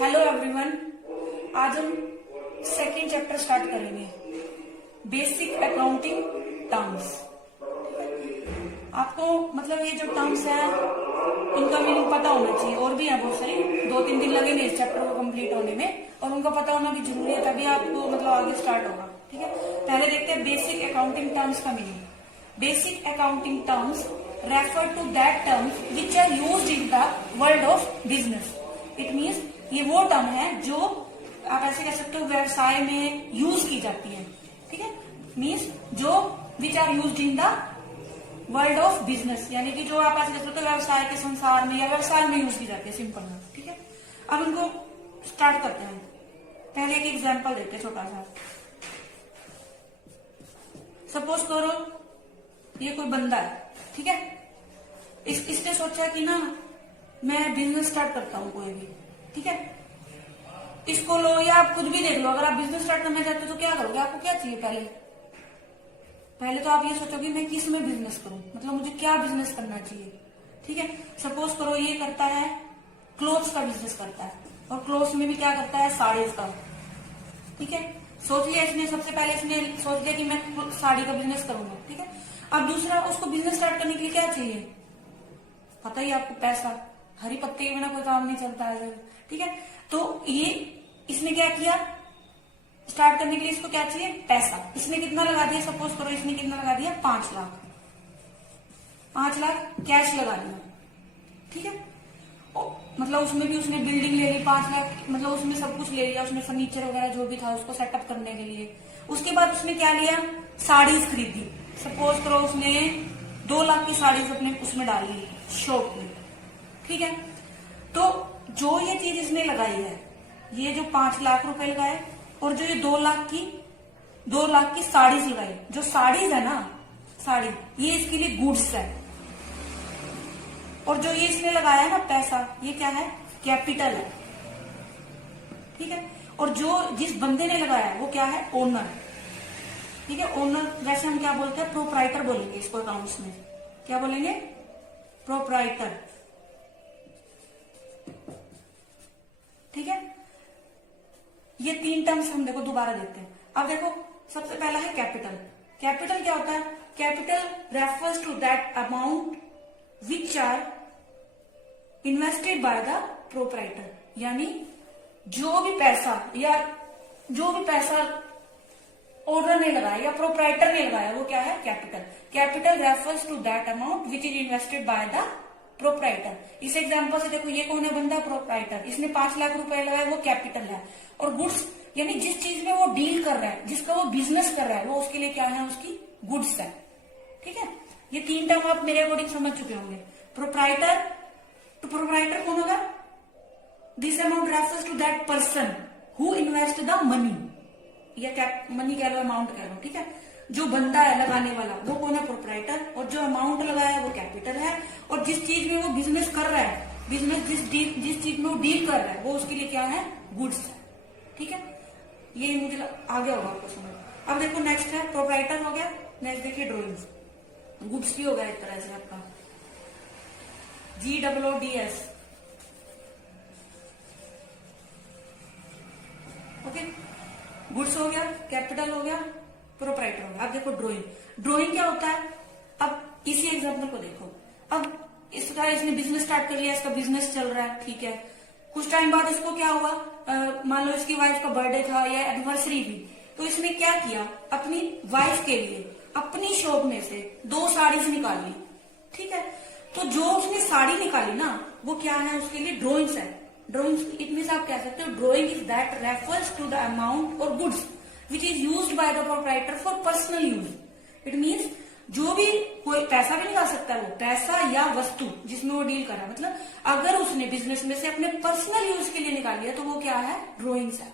Hello everyone, आज हम second chapter start करेंगे, बेसिक अकाउंटिंग टर्म्स। आपको मतलब ये जो टर्म्स है इनका मीनिंग पता होना चाहिए, और भी है बहुत सारी, 2-3 दिन लगेंगे इस चैप्टर को कंप्लीट होने में, और उनका पता होना भी जरूरी है, तभी आपको मतलब आगे स्टार्ट होगा। ठीक है, पहले देखते हैं बेसिक अकाउंटिंग टर्म्स का meaning. Basic accounting terms refer to that terms which are used in the world of business. It means ये वो टर्म है जो आप ऐसे कह सकते हो व्यवसाय में यूज की जाती है। ठीक है, मीन्स जो which are used in the world of business, यानी कि जो आप ऐसे कह सकते हो व्यवसाय के संसार में या व्यवसाय में यूज की जाती है, सिंपल में। ठीक है, अब इनको स्टार्ट करते हैं। पहले एक एग्जाम्पल देते हैं छोटा सा। सपोज करो ये कोई बंदा है, ठीक है, इसने सोचा कि ना मैं बिजनेस स्टार्ट करता हूं कोई भी। ठीक है, इसको लो या आप खुद भी देख लो, अगर आप बिजनेस स्टार्ट करना चाहते हो तो क्या करोगे, आपको क्या चाहिए? पहले तो आप ये सोचोगे मैं किस में बिजनेस करूं, मतलब मुझे क्या बिजनेस करना चाहिए। ठीक है, सपोज करो ये करता है क्लोथ्स का बिजनेस करता है, और क्लोथ्स में भी क्या करता है, साड़ीज का। ठीक है, सोच लिया इसने, सबसे पहले इसने सोच लिया कि मैं साड़ी का बिजनेस करूंगा। ठीक है, अब दूसरा उसको बिजनेस स्टार्ट करने के लिए क्या चाहिए, पता ही आपको, पैसा। हरी पत्ते के बिना कोई काम नहीं चलता है। ठीक है, तो ये इसने क्या किया, स्टार्ट करने के लिए इसको क्या चाहिए, पैसा। इसने कितना लगा दिया, सपोज करो इसने कितना लगा दिया, 5 लाख। 5 लाख कैश लगा दिया। ठीक है, मतलब उसमें भी उसने बिल्डिंग ले ली, 5 लाख, मतलब उसमें सब कुछ ले लिया उसने, फर्नीचर वगैरह जो भी था उसको सेटअप करने के लिए। उसके बाद उसने क्या लिया, साड़ीज खरीदी। सपोज करो उसने 2 लाख की साड़ीज अपने उसमें डाल ली शॉप में। ठीक है, तो जो ये चीज इसने लगाई है, ये जो 5 लाख रुपए लगाए, और जो ये 2 लाख की साड़ीज लगाई, जो साड़ीज है ना, साड़ी, ये इसके लिए गुड्स है। और जो ये इसने लगाया है ना पैसा, ये क्या है, कैपिटल है। ठीक है, और जो जिस बंदे ने लगाया है वो क्या है, ओनर। ठीक है, ओनर वैसे हम क्या बोलते हैं, प्रोप्राइटर बोलेंगे इसको अकाउंट्स में। क्या बोलेंगे, प्रोप्राइटर। ठीक है, ये 3 टर्म्स हम देखो दोबारा देते हैं। अब देखो सबसे पहला है कैपिटल। कैपिटल क्या होता है, capital refers to that amount which are invested by the proprietor, यानी जो भी पैसा ओनर ने लगाया या प्रोप्राइटर ने लगाया वो क्या है, capital. Capital refers to that amount which is invested by the proprietor. इस एग्जांपल से देखो ये कौन है, बंदा प्रोप्राइटर, इसने 5 लाख रुपए लगाया, वो कैपिटल है। और गुड्स यानी जिस चीज में वो डील कर रहा है, जिसका वो बिजनेस कर रहा है, वो उसके लिए क्या है, उसकी गुड्स है। ठीक है, ये 3 टर्म आप मेरे अकॉर्डिंग समझ चुके होंगे। प्रोप्राइटर, तो प्रोप्राइटर कौन होगा, this amount refers to that person who invest the money, या मनी कह लो, अमाउंट कह लो। ठीक है, जो बंदा है लगाने वाला वो कौन है, प्रोप्राइटर, और जो अमाउंट लगाया है वो कैपिटल है। और जिस चीज में वो बिजनेस कर रहा है, बिजनेस जिस चीज में वो डील कर रहा है, वो उसके लिए क्या है, गुड्स है। ठीक है, ये मुझे आ गया होगा आपको समझ। अब देखो नेक्स्ट है, प्रोप्राइटर हो गया, नेक्स्ट देखिए ड्रॉइंग्स। गुड्स भी हो गया एक तरह से आपका, GOODS। ओके, गुड्स हो गया, कैपिटल हो गया, प्रोप्राइटर हो गया। अब देखो ड्रॉइंग क्या होता है। अब इसी एग्जांपल को देखो, अब इसने बिजनेस स्टार्ट कर लिया, इसका बिजनेस चल रहा है। ठीक है, कुछ टाइम बाद इसको क्या हुआ, मान लो इसकी वाइफ का बर्थडे था या एनिवर्सरी भी, तो इसने क्या किया, अपनी वाइफ के लिए अपनी शॉप में से 2 साड़ीज निकाली। ठीक है, तो जो उसने साड़ी निकाली ना, वो क्या है, उसके लिए ड्रॉइंग्स है। ड्रॉइंग्स इट मीन्स आप कह सकते हो drawing is that refers to the amount और goods which is used by the proprietor for personal use. It means जो भी कोई पैसा भी निकाल सकता है, वो पैसा या वस्तु जिसमें वो डील कर रहा है, मतलब अगर उसने बिजनेस में से अपने पर्सनल यूज के लिए निकाल लिया तो वो क्या है, ड्रॉइंग्स है।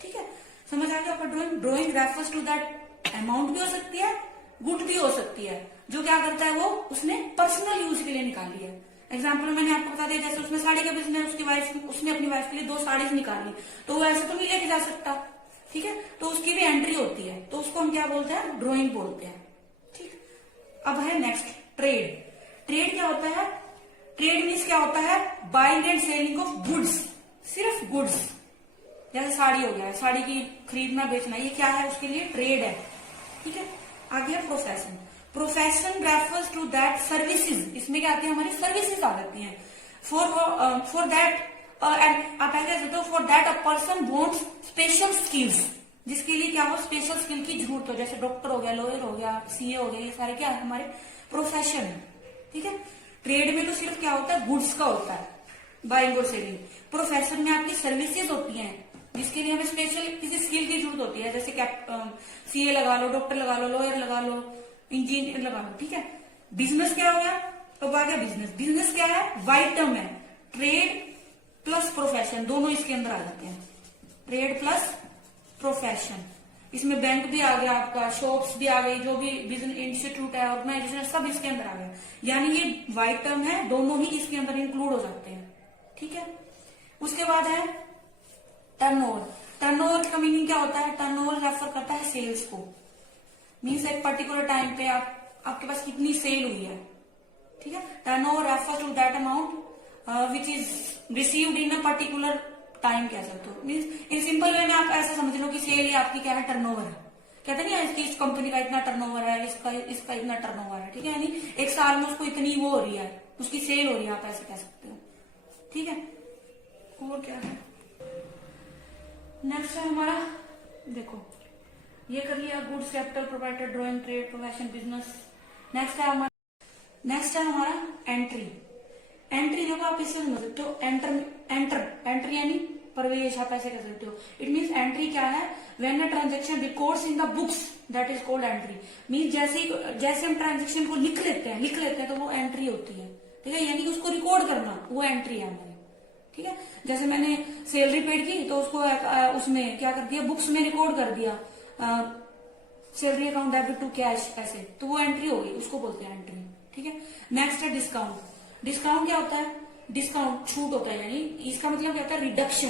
ठीक है, समझ आ गया आपका drawing refers to that amount भी हो सकती है, गुड भी हो सकती है, जो क्या करता है वो उसने पर्सनल यूज के लिए निकाली है। एग्जाम्पल मैंने आपको बता दिया, जैसे उसने साड़ी का बिजनेस, उसने अपनी वाइफ के लिए 2 साड़ीज निकाली, तो वो ऐसे तो नहीं लेके जा सकता। ठीक है, तो उसकी भी एंट्री होती है, तो उसको हम क्या बोलते हैं, ड्रॉइंग बोलते हैं। ठीक, अब है नेक्स्ट ट्रेड। ट्रेड क्या होता है, ट्रेड मीन्स क्या होता है, buying and selling of goods, सिर्फ गुड्स, जैसे साड़ी हो गया, साड़ी की खरीदना बेचना, ये क्या है, उसके लिए ट्रेड है, ठीक है। आगे है profession. Profession refers to that services, इसमें क्या आती है, हमारी सर्विसेज आ जाती हैं। फॉर दैट आप क्या कह सकते हो, for that a person wants special skills, जिसके लिए क्या हो, स्पेशल स्किल की जरूरत हो, जैसे डॉक्टर हो गया, लॉयर हो गया, सीए हो गया, ये सारे क्या है, हमारे प्रोफेशन है, ठीक है। ट्रेड में तो सिर्फ क्या होता है, गुड्स का होता है, बाइंग और सेलिंग। प्रोफेशन में आपकी सर्विसेज होती हैं, जिसके लिए हमें स्पेशल किसी स्किल की जरूरत होती है, जैसे सीए लगा लो, डॉक्टर लगा लो, लॉयर लगा लो, इंजीनियर लगा लो, ठीक है। बिजनेस क्या हो गया, अब आ गया बिजनेस। बिजनेस क्या है, वाइड टर्म है, ट्रेड प्लस प्रोफेशन दोनों इसके अंदर आ जाते हैं, ट्रेड प्लस प्रोफेशन। इसमें बैंक भी आ गया आपका, शॉप्स भी आ गई, जो भी बिजनेस इंस्टीट्यूट है, ऑर्गेनाइजेशन, सब इसके अंदर आ गया, यानी ये वाइड टर्म है, दोनों ही इसके अंदर इंक्लूड हो जाते हैं, ठीक है। उसके बाद है टर्नओवर। टर्नओवर का मीनिंग क्या होता है, टर्नओवर रेफर करता है सेल्स को, मीन्स एक पर्टिकुलर टाइम पे आपके पास कितनी सेल हुई है, ठीक है। Turnover refer to that amount which is received in a particular time, कह सकते हो। मीन्स इन सिंपल वे में आप ऐसा समझ लो कि सेल ही आपकी क्या है, टर्नओवर है। कहते नहीं है इस कंपनी का इतना टर्नओवर है, इसका इतना टर्नओवर है, ठीक है, यानी एक साल में उसको इतनी वो हो रही है, उसकी सेल हो रही है, आप ऐसे कह सकते हो, ठीक है। और क्या है, नेक्स्ट है हमारा, देखो ये कर लिया, goods, capital, proprietor, drawing, trade, profession, business. Next है हमारा एंट्री। एंट्री देखो आप इससे समझ सकते हो, एंटर यानी प्रवेश, आप ऐसे कह सकते हो। इट मीन्स एंट्री क्या है, when a transaction records in the books that is called entry. Means जैसे हम ट्रांजेक्शन को लिख लेते हैं तो वो एंट्री होती है, ठीक है, यानी कि उसको रिकॉर्ड करना, वो एंट्री है हमारी, ठीक है। जैसे मैंने सैलरी पेड की तो उसको उसमें क्या कर दिया, बुक्स में रिकॉर्ड कर दिया, salary account debit to cash, ऐसे, तो वो एंट्री हो गई, उसको बोलते हैं एंट्री, ठीक है। नेक्स्ट है डिस्काउंट। डिस्काउंट क्या होता है, डिस्काउंट छूट होता है, यानी इसका मतलब क्या होता है,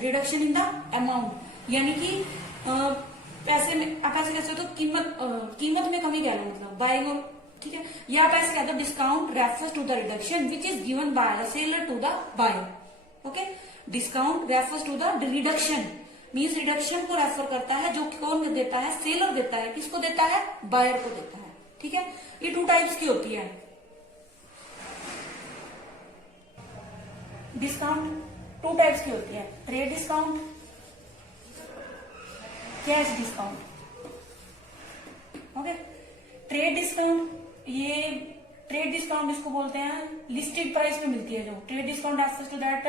रिडक्शन इन द अमाउंट, यानी कि पैसे में आप ऐसे कह सकते हो, कीमत में कमी कह लो, मतलब बाइंग और, ठीक है। या आप ऐसे कहते हो, discount refers to the reduction which is given by the seller to the buyer, okay. Discount refers to the reduction, means reduction को रेफर करता है, जो कौन देता है, सेलर देता है, किसको देता है, बायर को देता है, ठीक है। ये 2 टाइप्स की होती है डिस्काउंट, 2 टाइप्स की होती है, trade discount, cash discount, okay. Trade discount, ये ट्रेड डिस्काउंट इसको बोलते हैं, लिस्टेड प्राइस पे मिलती है जो। Trade discount refers to that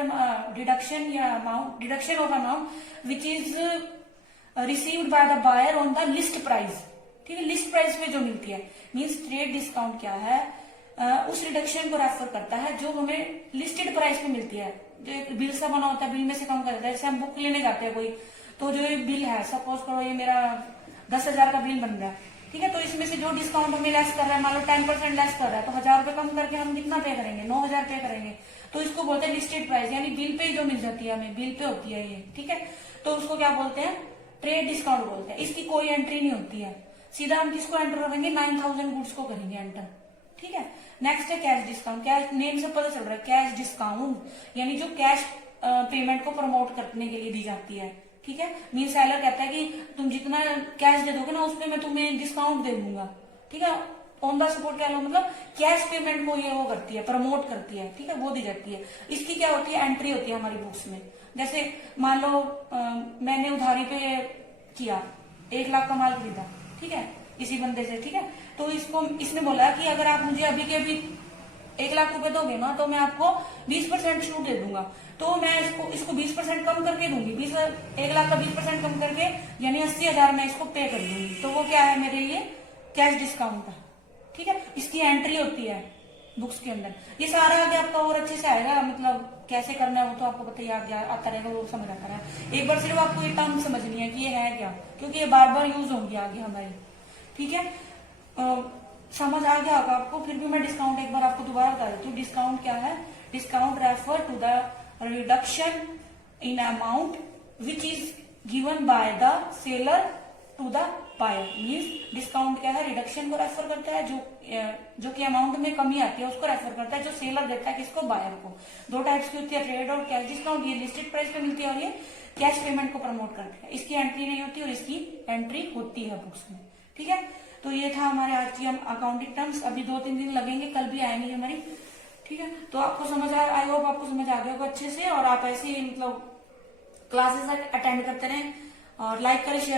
deduction या amount, deduction of amount which is received by the buyer on the list price, ठीक है, लिस्ट प्राइस पे जो मिलती है। मीन्स ट्रेड डिस्काउंट क्या है, उस रिडक्शन को रेफर करता है जो हमें लिस्टेड प्राइस पे मिलती है, जो एक बिल सा बना होता है, बिल में से कम कर देता है। जैसे हम बुक लेने जाते हैं कोई, तो जो एक बिल है, सपोज करो ये मेरा 10,000 का बिल बन रहा है, ठीक है, तो इसमें से जो डिस्काउंट हमें लेस कर रहा है, मान लो 10% लेस कर रहा है, तो 1,000 रुपए कम करके हम कितना पे करेंगे, 9,000 पे करेंगे, तो इसको बोलते हैं लिस्टेड प्राइस, यानी बिल पे ही जो मिल जाती है हमें, बिल पे होती है ये, ठीक है। तो उसको क्या बोलते हैं, ट्रेड डिस्काउंट बोलते हैं। इसकी कोई एंट्री नहीं होती है, सीधा हम किसको एंटर करेंगे, 9,000 गुड्स को करेंगे एंटर, ठीक है। नेक्स्ट है कैश डिस्काउंट। कैश नेम से पता चल रहा है, कैश डिस्काउंट यानी जो कैश पेमेंट को प्रमोट करने के लिए दी जाती है, ठीक है। मीन सेलर कहता है कि तुम जितना कैश दे दोगे ना, उस पर मैं तुम्हें डिस्काउंट दे दूंगा, ठीक है। ऑन द स्पॉट कह लो, मतलब कैश पेमेंट को ये वो करती है, प्रमोट करती है, ठीक है, वो दी जाती है। इसकी क्या होती है, एंट्री होती है हमारी बुक्स में। जैसे मान लो मैंने उधारी पे किया, 1 लाख का माल खरीदा, ठीक है, इसी बंदे से, ठीक है, तो इसने बोला कि अगर आप मुझे अभी के अभी 1 लाख रुपए दोगे ना, तो मैं आपको 20% छूट दे दूंगा, तो मैं इसको 20% कम करके दूंगी, 1 लाख का 20% कम करके, यानी 80,000 मैं इसको पे कर दूंगी, तो वो क्या है मेरे लिए, कैश डिस्काउंट है, ठीक है। इसकी एंट्री होती है बुक्स के अंदर। ये सारा आगे आपका और अच्छे से आएगा, मतलब कैसे करना है वो तो आपको पता ही आता रहेगा, वो समझ आता रहेगा। एक बार सिर्फ आपको ये टर्म समझनी है कि ये है क्या, क्योंकि ये बार बार यूज होंगी आगे हमारी, ठीक है। समझ आ गया होगा आपको। फिर भी मैं डिस्काउंट एक बार आपको दोबारा बता देती हूँ। डिस्काउंट क्या है, discount refer to the reduction in amount which is given by the seller to the buyer. Means discount क्या है, रिडक्शन को रेफर करता है, जो कि अमाउंट में कमी आती है उसको रेफर करता है, जो सेलर देता है किसको, बायर को। दो टाइप्स की होती है, ट्रेड और कैश डिस्काउंट। ये लिस्टेड प्राइस पे मिलती है और ये कैश पेमेंट को प्रमोट करते हैं। इसकी एंट्री नहीं होती और इसकी एंट्री होती है बुक्स में। ठीक है, तो ये था हमारे आज की हम अकाउंटिंग टर्म्स। अभी 2-3 दिन लगेंगे, कल भी आएंगे हमारी। ठीक है, तो आपको समझ आया, आई होप आपको समझ आ गया होगा अच्छे से, और आप ऐसे ही मतलब क्लासेस अटेंड करते रहें और लाइक करें, शेयर